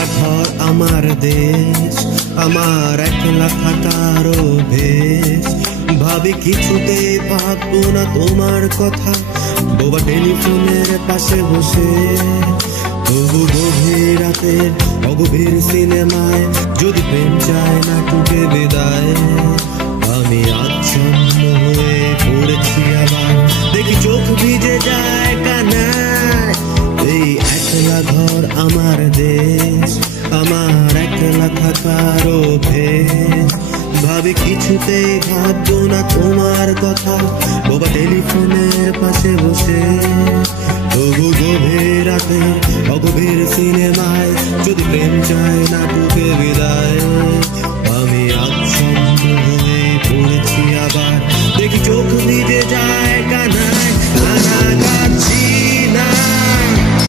একলা ঘর আমার দেশ, আমার একলা থাকার অভ্যেস। ভাবি কিছুতেই ভাববো না তোমার কথা, বোবা টেলিফোনের পাশে বসে। তবু গভীর রাতের অগভীর সিনেমায় যদি প্রেম চায় না টুকে বিদায়। আমি আচ্ছন্ন হয়ে পড়েছি আবার, দেখি চোখ ভিজে যায় কান্নায়। এই একলা ঘর আমার দেশ, আমার একলা থাকার অভ্যেস। ভাবি কিছুতেই ভাববো না তোমার কথা, বোবা টেলিফোনের পাশে বসে। তবু গভীর রাতে অগভীর সিনেমায় যদি প্রেম চায় না